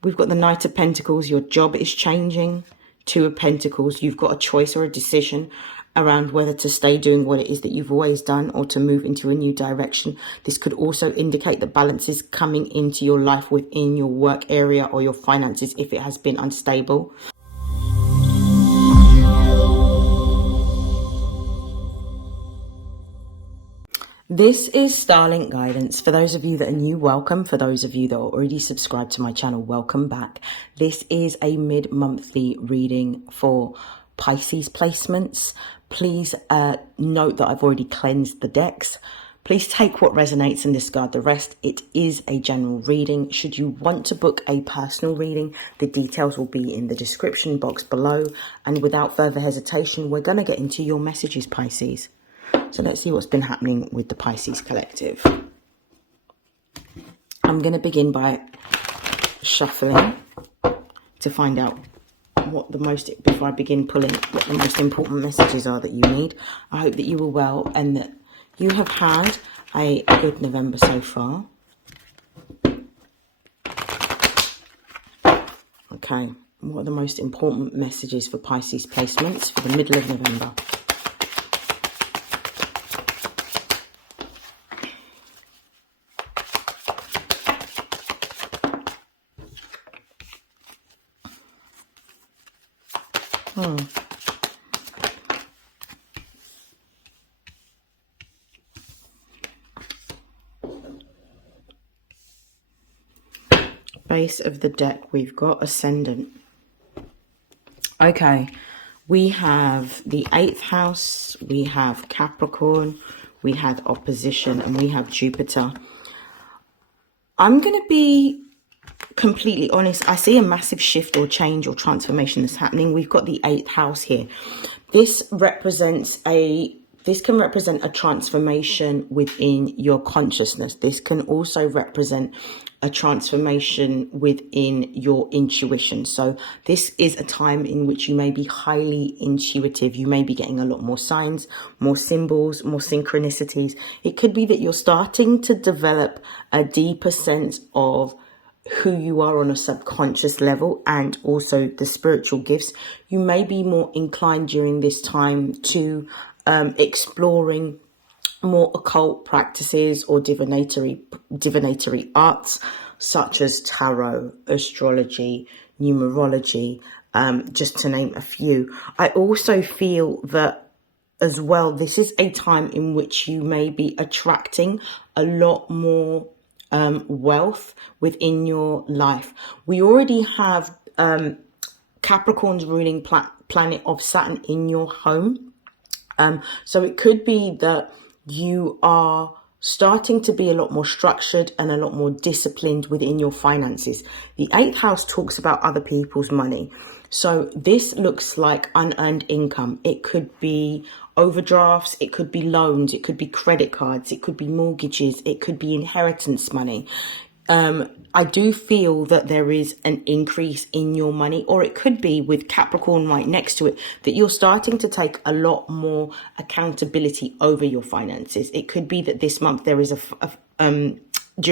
We've got the Knight of Pentacles. Your job is changing. Two of Pentacles. You've got a choice or a decision around whether to stay doing what it is that you've always done or to move into a new direction. This could also indicate that balance is coming into your life within your work area or your finances if it has been unstable. This is StarLink guidance. For those of you that are new, welcome. For those of you that are already subscribed to my channel, welcome back. This is a mid-monthly reading for Pisces placements. Please note that I've already cleansed the decks. Please take what resonates and discard the rest. It is a general reading. Should you want to book a personal reading, the details will be in the description box below. And without further hesitation, we're going to get into your messages, Pisces. So let's see what's been happening with the Pisces collective. I'm going to begin by shuffling to find out what the most, before I begin pulling, what the most important messages are that you need. I hope that you were well and that you have had a good November so far. Okay, what are the most important messages for Pisces placements for the middle of November? Base of the deck, we've got Ascendant. Okay, we have the 8th house, we have Capricorn, we have opposition, and we have Jupiter. I'm going to be completely honest. I see a massive shift or change or transformation that's happening. We've got the 8th house here. This can represent a transformation within your consciousness. This can also represent a transformation within your intuition. So this is a time in which you may be highly intuitive. You may be getting a lot more signs, more symbols, more synchronicities. It could be that you're starting to develop a deeper sense of who you are on a subconscious level and also the spiritual gifts. You may be more inclined during this time to exploring more occult practices or divinatory arts such as tarot, astrology, numerology, just to name a few. I also feel that as well, this is a time in which you may be attracting a lot more wealth within your life. We already have Capricorn's ruling planet of Saturn in your home. So it could be that you are starting to be a lot more structured and a lot more disciplined within your finances. The 8th house talks about other people's money. So this looks like unearned income. It could be overdrafts, it could be loans, it could be credit cards, it could be mortgages, it could be inheritance money. I do feel that there is an increase in your money, or it could be with Capricorn right next to it, that you're starting to take a lot more accountability over your finances. It could be that this month there is during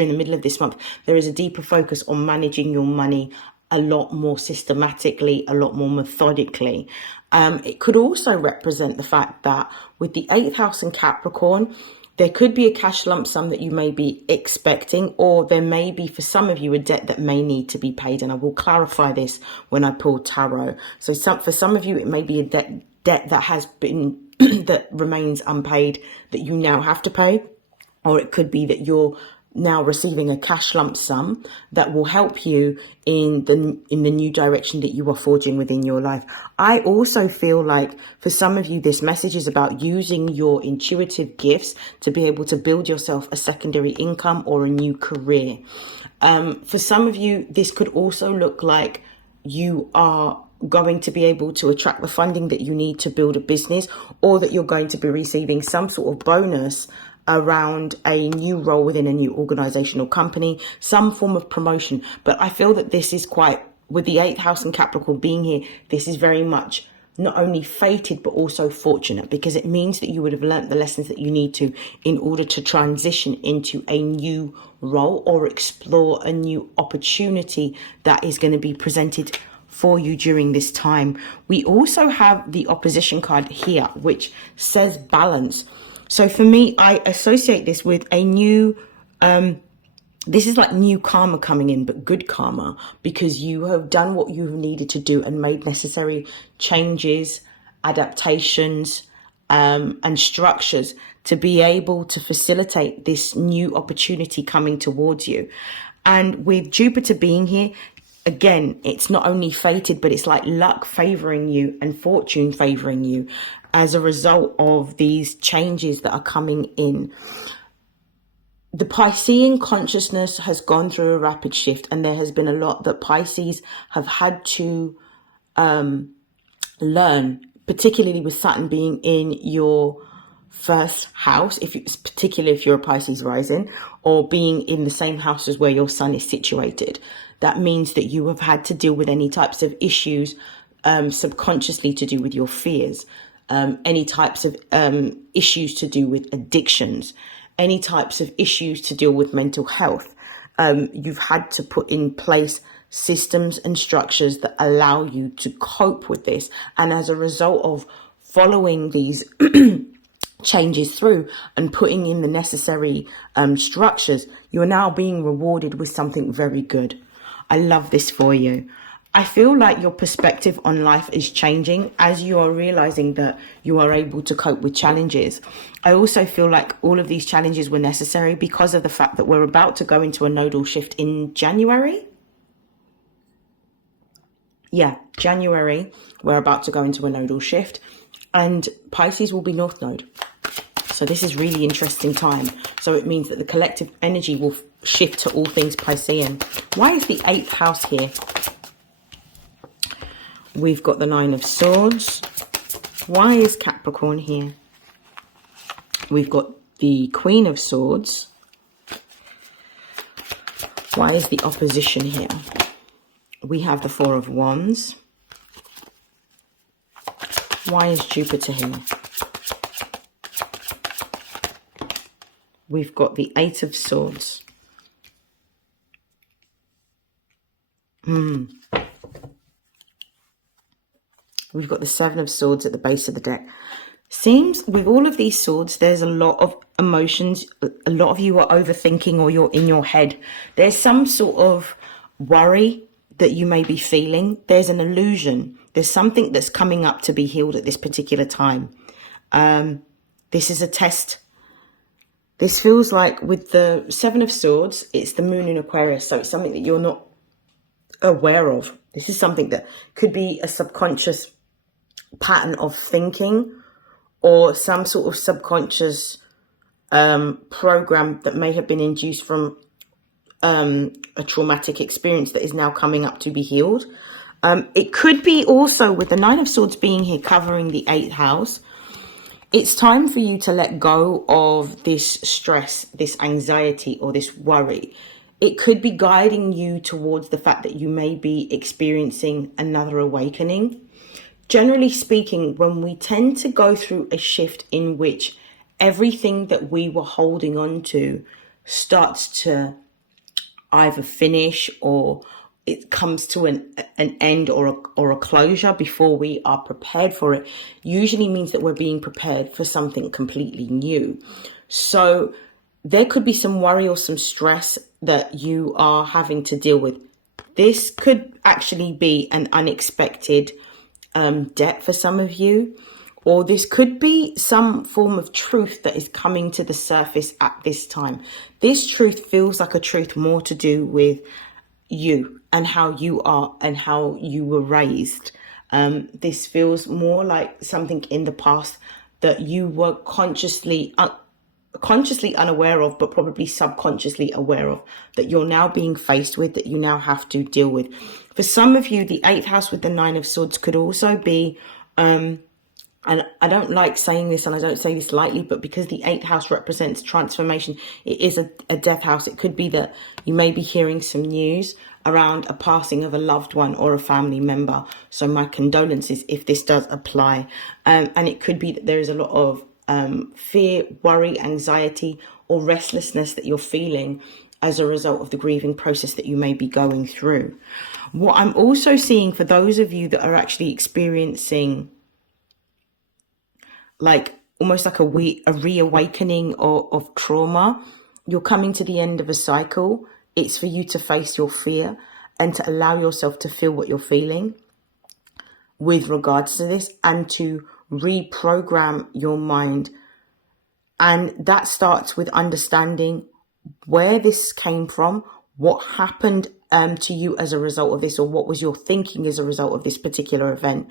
the middle of this month, there is a deeper focus on managing your money a lot more systematically, a lot more methodically. It could also represent the fact that with the 8th house and Capricorn, there could be a cash lump sum that you may be expecting, or there may be, for some of you, a debt that may need to be paid. And I will clarify this when I pull tarot. So for some of you, it may be a debt that has been, that remains unpaid, that you now have to pay. Or it could be that you're now receiving a cash lump sum that will help you in the new direction that you are forging within your life. I also feel like for some of you, this message is about using your intuitive gifts to be able to build yourself a secondary income or a new career. For some of you, this could also look like you are going to be able to attract the funding that you need to build a business, or that you're going to be receiving some sort of bonus around a new role within a new organizational company, some form of promotion. But I feel that this is quite, with the 8th house and Capricorn being here, this is very much not only fated, but also fortunate, because it means that you would have learnt the lessons that you need to in order to transition into a new role or explore a new opportunity that is going to be presented for you during this time. We also have the opposition card here, which says balance. So for me, I associate this with a new, this is like new karma coming in, but good karma, because you have done what you've needed to do and made necessary changes, adaptations, and structures to be able to facilitate this new opportunity coming towards you. And with Jupiter being here, again, it's not only fated, but it's like luck favoring you and fortune favoring you as a result of these changes that are coming in. The Piscean consciousness has gone through a rapid shift, and there has been a lot that Pisces have had to learn, particularly with Saturn being in your first house, particularly if you're a Pisces rising, or being in the same house as where your sun is situated. That means that you have had to deal with any types of issues subconsciously to do with your fears, any types of issues to do with addictions, any types of issues to deal with mental health. You've had to put in place systems and structures that allow you to cope with this. And as a result of following these changes through and putting in the necessary structures, you are now being rewarded with something very good. I love this for you. I feel like your perspective on life is changing as you are realizing that you are able to cope with challenges. I also feel like all of these challenges were necessary because of the fact that we're about to go into a nodal shift in January. Yeah, January, we're about to go into a nodal shift, and Pisces will be North Node. So this is really interesting time. So it means that the collective energy will shift to all things Piscean. Why is the 8th house here? We've got the 9 of Swords. Why is Capricorn here? We've got the Queen of Swords. Why is the opposition here? We have the 4 of Wands. Why is Jupiter here? We've got the 8 of Swords. We've got the 7 of Swords at the base of the deck. Seems with all of these swords, there's a lot of emotions. A lot of you are overthinking, or you're in your head. There's some sort of worry that you may be feeling. There's an illusion. There's something that's coming up to be healed at this particular time. This is a test. This feels like with the 7 of Swords, it's the moon in Aquarius. So it's something that you're not aware of. This is something that could be a subconscious pattern of thinking, or some sort of subconscious program that may have been induced from a traumatic experience that is now coming up to be healed. It could be also with the 9 of Swords being here covering the 8th house. It's time for you to let go of this stress, this anxiety, or this worry. It could be guiding you towards the fact that you may be experiencing another awakening. Generally speaking, when we tend to go through a shift in which everything that we were holding on to starts to either finish, or it comes to an end or a closure before we are prepared for it, usually means that we're being prepared for something completely new. So there could be some worry or some stress that you are having to deal with. This could actually be an unexpected debt for some of you, or this could be some form of truth that is coming to the surface at this time. This truth feels like a truth more to do with you and how you are and how you were raised. This feels more like something in the past that you were consciously unaware of, but probably subconsciously aware of, that you're now being faced with, that you now have to deal with. For some of you, the 8th house with the 9 of Swords could also be, and I don't like saying this, and I don't say this lightly, but because the 8th house represents transformation, it is a death house. It could be that you may be hearing some news around a passing of a loved one or a family member. So my condolences if this does apply. And it could be that there is a lot of fear, worry, anxiety, or restlessness that you're feeling as a result of the grieving process that you may be going through. What I'm also seeing for those of you that are actually experiencing like almost like a reawakening of trauma, you're coming to the end of a cycle. It's for you to face your fear and to allow yourself to feel what you're feeling with regards to this, and to reprogram your mind. And that starts with understanding where this came from, what happened to you as a result of this, or what was your thinking as a result of this particular event,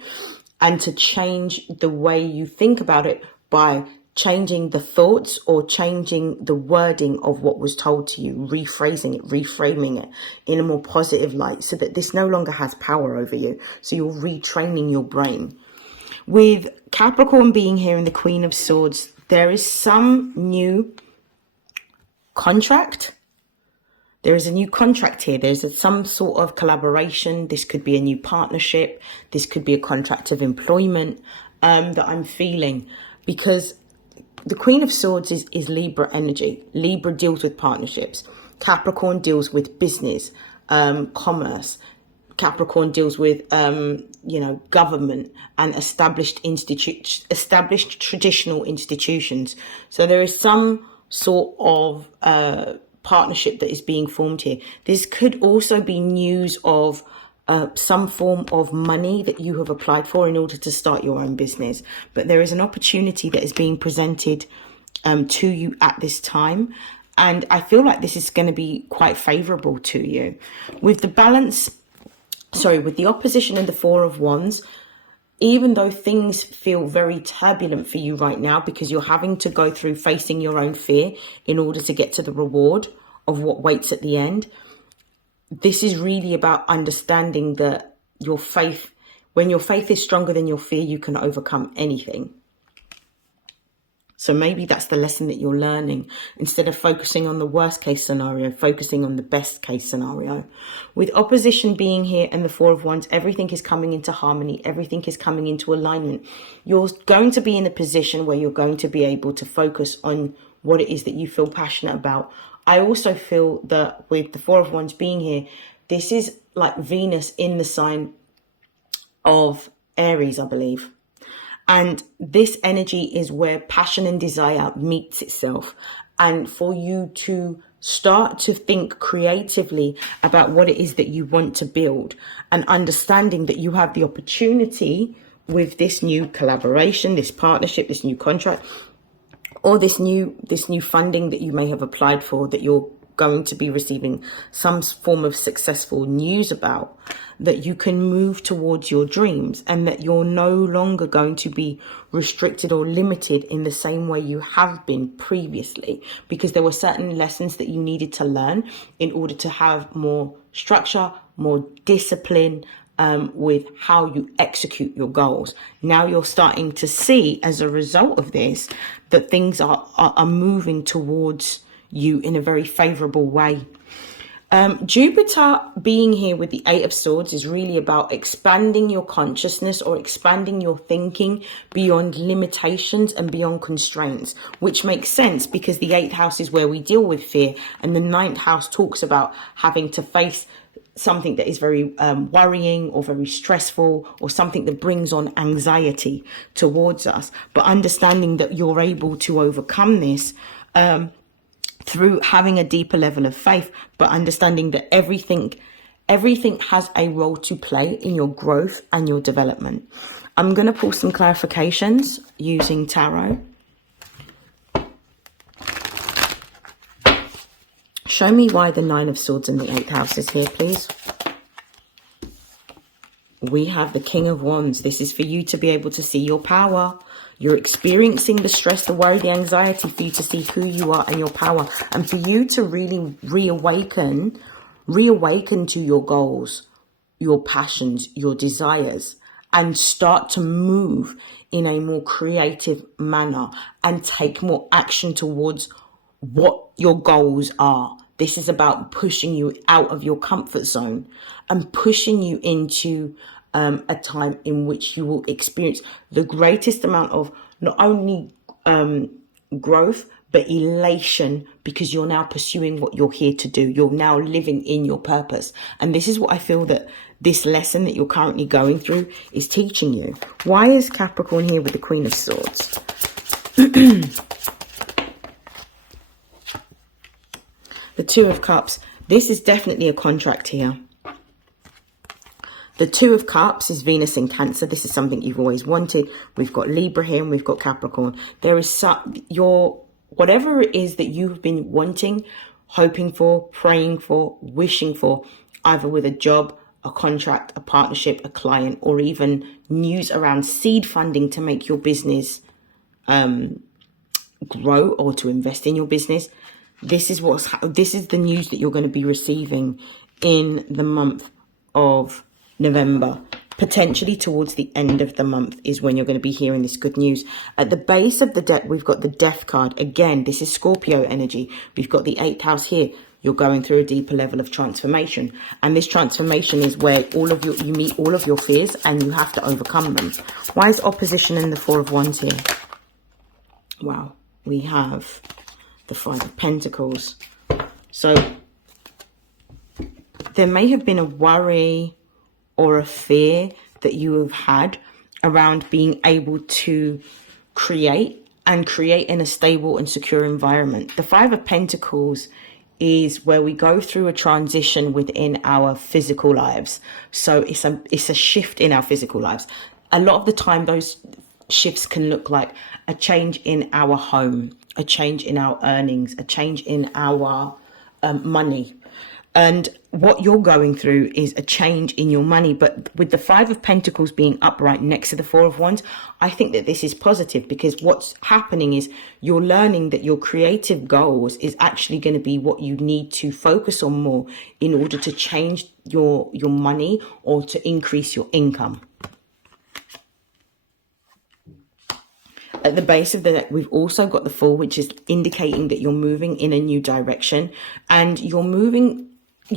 and to change the way you think about it by changing the thoughts or changing the wording of what was told to you, rephrasing it, reframing it in a more positive light, so that this no longer has power over you. So you're retraining your brain. With Capricorn being here in the Queen of Swords, there is some new contract. There is a new contract here. There's some sort of collaboration. This could be a new partnership. This could be a contract of employment that I'm feeling, because the Queen of Swords is Libra energy. Libra deals with partnerships. Capricorn deals with business, commerce. Capricorn deals with, government and established traditional institutions. So there is some sort of partnership that is being formed here. This could also be news of some form of money that you have applied for in order to start your own business. But there is an opportunity that is being presented to you at this time. And I feel like this is going to be quite favorable to you. With the with the opposition and the Four of Wands, even though things feel very turbulent for you right now because you're having to go through facing your own fear in order to get to the reward of what waits at the end, this is really about understanding that when your faith is stronger than your fear, you can overcome anything. So maybe that's the lesson that you're learning. Instead of focusing on the worst case scenario, focusing on the best case scenario. With opposition being here and the Four of Wands, everything is coming into harmony. Everything is coming into alignment. You're going to be in a position where you're going to be able to focus on what it is that you feel passionate about. I also feel that with the Four of Wands being here, this is like Venus in the sign of Aries, I believe. And this energy is where passion and desire meets itself. And for you to start to think creatively about what it is that you want to build, and understanding that you have the opportunity with this new collaboration, this partnership, this new contract, or this new funding that you may have applied for, that you're going to be receiving some form of successful news about, that you can move towards your dreams, and that you're no longer going to be restricted or limited in the same way you have been previously, because there were certain lessons that you needed to learn in order to have more structure, more discipline with how you execute your goals. Now you're starting to see, as a result of this, that things are moving towards you in a very favorable way. Jupiter being here with the Eight of Swords is really about expanding your consciousness, or expanding your thinking beyond limitations and beyond constraints, which makes sense because the 8th house is where we deal with fear, and the 9th house talks about having to face something that is very worrying or very stressful, or something that brings on anxiety towards us. But understanding that you're able to overcome this through having a deeper level of faith, but understanding that everything has a role to play in your growth and your development. I'm going to pull some clarifications using tarot. Show me why the 9 of Swords in the 8th house is here, please. We have the King of Wands. This is for you to be able to see your power. You're experiencing the stress, the worry, the anxiety, for you to see who you are and your power, and for you to really reawaken to your goals, your passions, your desires, and start to move in a more creative manner and take more action towards what your goals are. This is about pushing you out of your comfort zone and pushing you into a time in which you will experience the greatest amount of not only growth, but elation, because you're now pursuing what you're here to do. You're now living in your purpose. And this is what I feel that this lesson that you're currently going through is teaching you. Why is Capricorn here with the Queen of Swords? The Two of Cups. This is definitely a contract here. The Two of Cups is Venus in Cancer. This is something you've always wanted. We've got Libra here and we've got Capricorn. There is whatever it is that you've been wanting, hoping for, praying for, wishing for, either with a job, a contract, a partnership, a client, or even news around seed funding to make your business grow or to invest in your business. This is the news that you're going to be receiving in the month of November. Potentially towards the end of the month is when you're going to be hearing this good news. At the base of the deck, we've got the Death card. Again, this is Scorpio energy. We've got the 8th house here. You're going through a deeper level of transformation. And this transformation is where you meet all of your fears and you have to overcome them. Why is opposition in the Four of Wands here? Wow. We have the Five of Pentacles. So there may have been a worry or a fear that you have had around being able to create in a stable and secure environment. The Five of Pentacles is where we go through a transition within our physical lives. So it's a shift in our physical lives. A lot of the time, those shifts can look like a change in our home, a change in our earnings, a change in our money. And what you're going through is a change in your money. But with the Five of Pentacles being upright next to the Four of Wands, I think that this is positive, because what's happening is you're learning that your creative goals is actually going to be what you need to focus on more in order to change your money or to increase your income. At the base of the deck, we've also got the Fool, which is indicating that you're moving in a new direction, and you're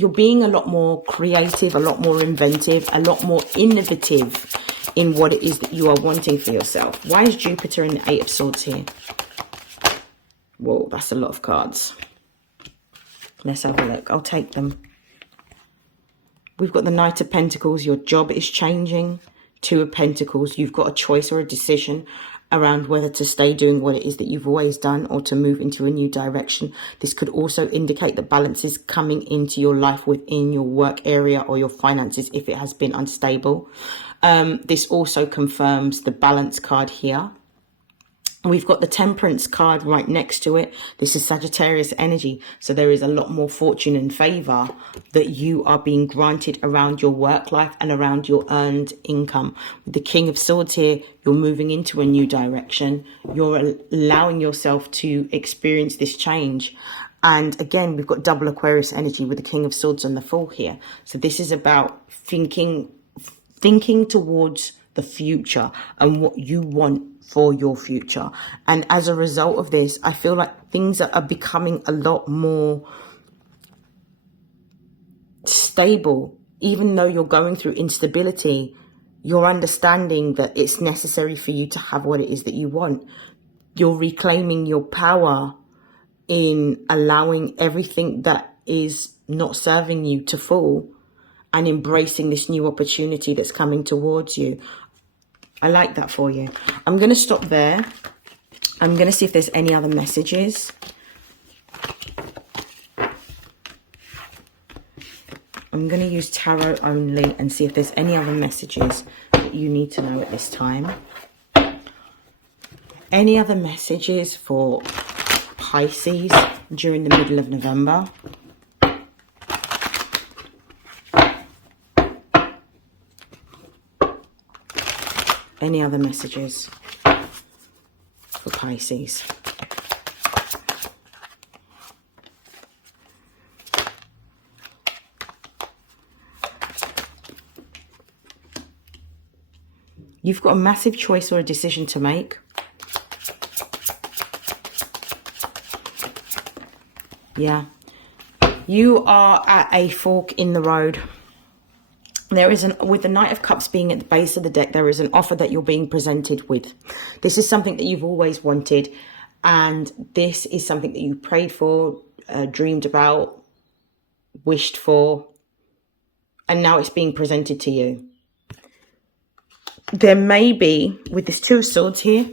being a lot more creative, a lot more inventive, a lot more innovative in what it is that you are wanting for yourself. Why is Jupiter in the Eight of Swords here? Whoa, that's a lot of cards. Let's have a look. I'll take them. We've got the Knight of Pentacles. Your job is changing. Two of Pentacles. You've got a choice or a decision around whether to stay doing what it is that you've always done or to move into a new direction. This could also indicate that balance is coming into your life within your work area or your finances if it has been unstable. This also confirms the Balance card here. We've got the Temperance card right next to it. This is Sagittarius energy. So there is a lot more fortune and favor that you are being granted around your work life and around your earned income. With the King of Swords here, you're moving into a new direction. You're allowing yourself to experience this change. And again, we've got double Aquarius energy with the King of Swords and the Fool here. So this is about thinking towards the future and what you want for your future. And as a result of this, I feel like things are becoming a lot more stable. Even though you're going through instability, you're understanding that it's necessary for you to have what it is that you want. You're reclaiming your power in allowing everything that is not serving you to fall and embracing this new opportunity that's coming towards you. I like that for you. I'm going to stop there. I'm going to see if there's any other messages. I'm going to use tarot only and see if there's any other messages that you need to know at this time. Any other messages for Pisces during the middle of November? Any other messages for Pisces? You've got a massive choice or a decision to make. Yeah. You are at a fork in the road. There is with the Knight of Cups being at the base of the deck, there is an offer that you're being presented with. This is something that you've always wanted, and this is something that you prayed for, dreamed about, wished for, and now it's being presented to you. There may be, with this Two of Swords here,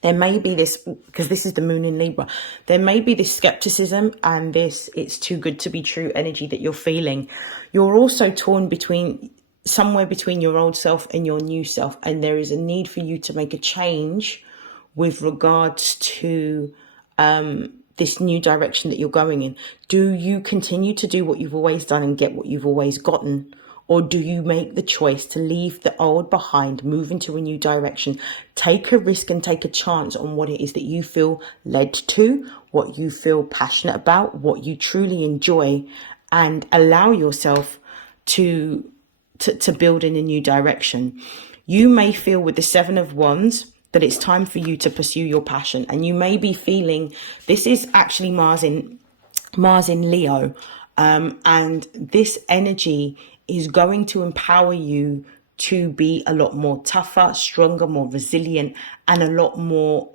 there may be this, because this is the moon in Libra, there may be this skepticism and this it's too good to be true energy that you're feeling. You're also torn between, somewhere between your old self and your new self, and there is a need for you to make a change with regards to this new direction that you're going in. Do you continue to do what you've always done and get what you've always gotten? Or do you make the choice to leave the old behind, move into a new direction, take a risk and take a chance on what it is that you feel led to, what you feel passionate about, what you truly enjoy, and allow yourself to build in a new direction? You may feel with the Seven of Wands that it's time for you to pursue your passion. And you may be feeling, this is actually Mars in Leo. And this energy is going to empower you to be a lot more tougher, stronger, more resilient, and a lot more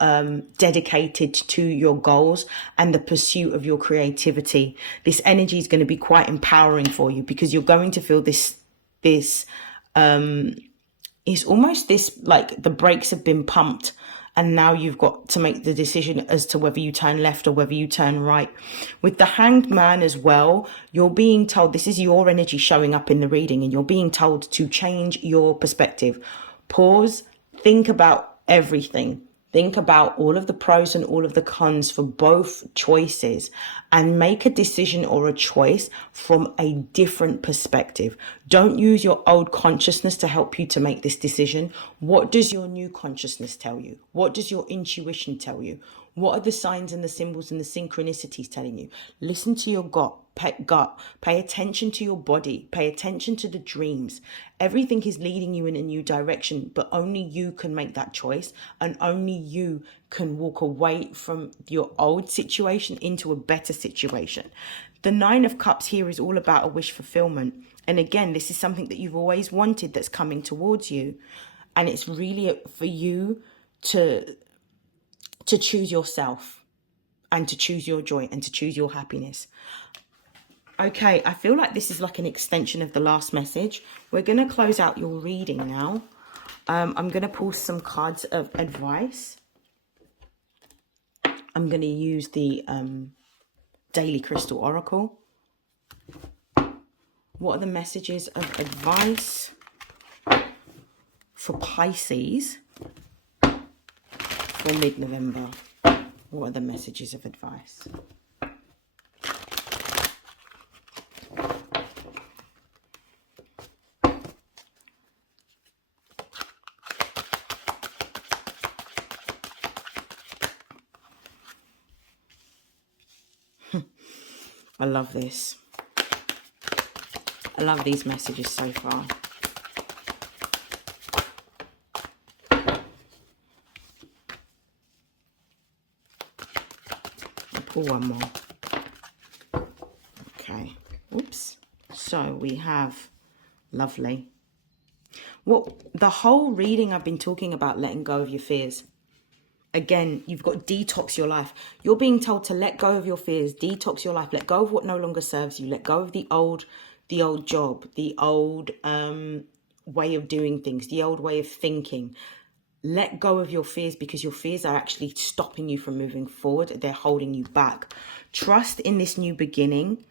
dedicated to your goals and the pursuit of your creativity. This energy is going to be quite empowering for you, because you're going to feel this it's almost this, like the brakes have been pumped, and now you've got to make the decision as to whether you turn left or whether you turn right. With the Hanged Man as well, you're being told, this is your energy showing up in the reading, and you're being told to change your perspective. Pause, think about everything. Think about all of the pros and all of the cons for both choices, and make a decision or a choice from a different perspective. Don't use your old consciousness to help you to make this decision. What does your new consciousness tell you? What does your intuition tell you? What are the signs and the symbols and the synchronicities telling you? Listen to your gut. Pay attention to your body. Pay attention to the dreams. Everything is leading you in a new direction, but only you can make that choice, and only you can walk away from your old situation into a better situation. The Nine of Cups here is all about a wish fulfillment. And again, this is something that you've always wanted that's coming towards you. And it's really for you to choose yourself, and to choose your joy, and to choose your happiness. Okay, I feel like this is like an extension of the last message. We're going to close out your reading now. I'm going to pull some cards of advice. I'm going to use the Daily Crystal Oracle. What are the messages of advice for Pisces for mid-November? What are the messages of advice? I love this. I love these messages so far. I'll pull one more. Okay. Oops. So we have, lovely. Well, the whole reading I've been talking about letting go of your fears. Again, you've got to detox your life. You're being told to let go of your fears, detox your life, let go of what no longer serves you, let go of the old job, the old way of doing things, the old way of thinking. Let go of your fears, because your fears are actually stopping you from moving forward. They're holding you back. Trust in this new beginning,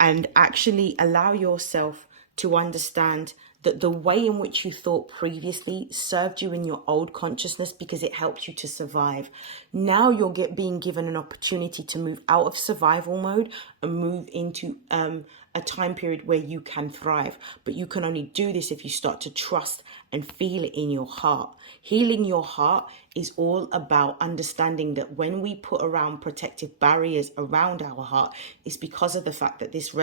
and actually allow yourself to understand that the way in which you thought previously served you in your old consciousness because it helped you to survive. Now you're being given an opportunity to move out of survival mode and move into a time period where you can thrive. But you can only do this if you start to trust and feel it in your heart. Healing your heart is all about understanding that when we put around protective barriers around our heart, it's because of the fact that this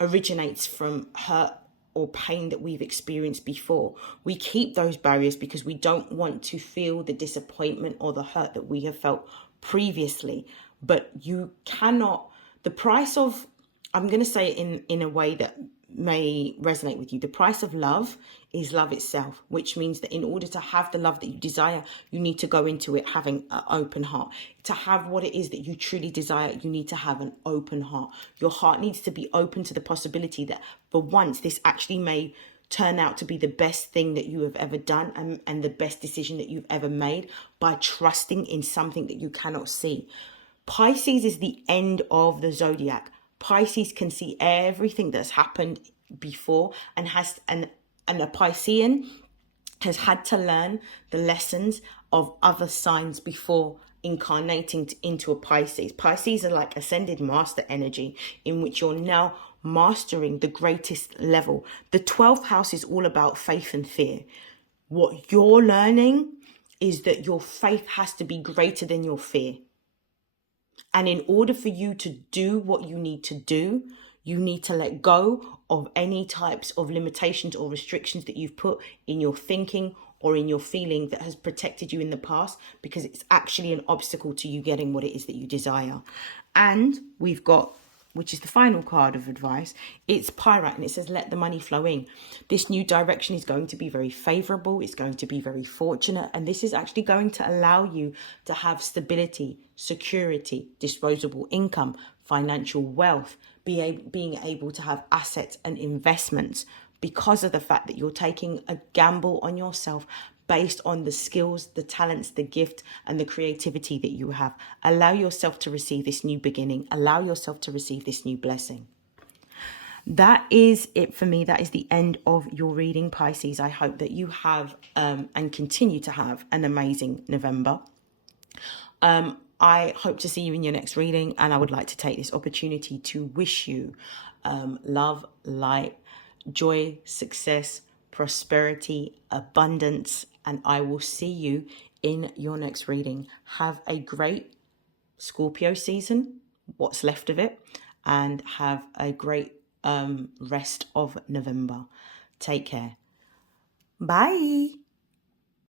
originates from hurt or pain that we've experienced before. We keep those barriers because we don't want to feel the disappointment or the hurt that we have felt previously. But you cannot The price of, I'm going to say it in a way that may resonate with you. The price of love is love itself, which means that in order to have the love that you desire, you need to go into it having an open heart. To have what it is that you truly desire, you need to have an open heart. Your heart needs to be open to the possibility that for once, this actually may turn out to be the best thing that you have ever done, and the best decision that you've ever made, by trusting in something that you cannot see. Pisces is the end of the zodiac. Pisces can see everything that's happened before, and a Piscean has had to learn the lessons of other signs before incarnating into a Pisces. Pisces are like ascended master energy, in which you're now mastering the greatest level. The 12th house is all about faith and fear. What you're learning is that your faith has to be greater than your fear. And in order for you to do what you need to do, you need to let go of any types of limitations or restrictions that you've put in your thinking or in your feeling that has protected you in the past, because it's actually an obstacle to you getting what it is that you desire. And we've got, which is the final card of advice, it's Pirate, and it says, let the money flow in. This new direction is going to be very favorable. It's going to be very fortunate. And this is actually going to allow you to have stability, security, disposable income, financial wealth, being able to have assets and investments, because of the fact that you're taking a gamble on yourself based on the skills, the talents, the gift, and the creativity that you have. Allow yourself to receive this new beginning. Allow yourself to receive this new blessing. That is it for me. That is the end of your reading, Pisces. I hope that you have and continue to have an amazing November. I hope to see you in your next reading, and I would like to take this opportunity to wish you love, light, joy, success, prosperity, abundance, and I will see you in your next reading. Have a great Scorpio season, what's left of it, and have a great rest of November. Take care. Bye.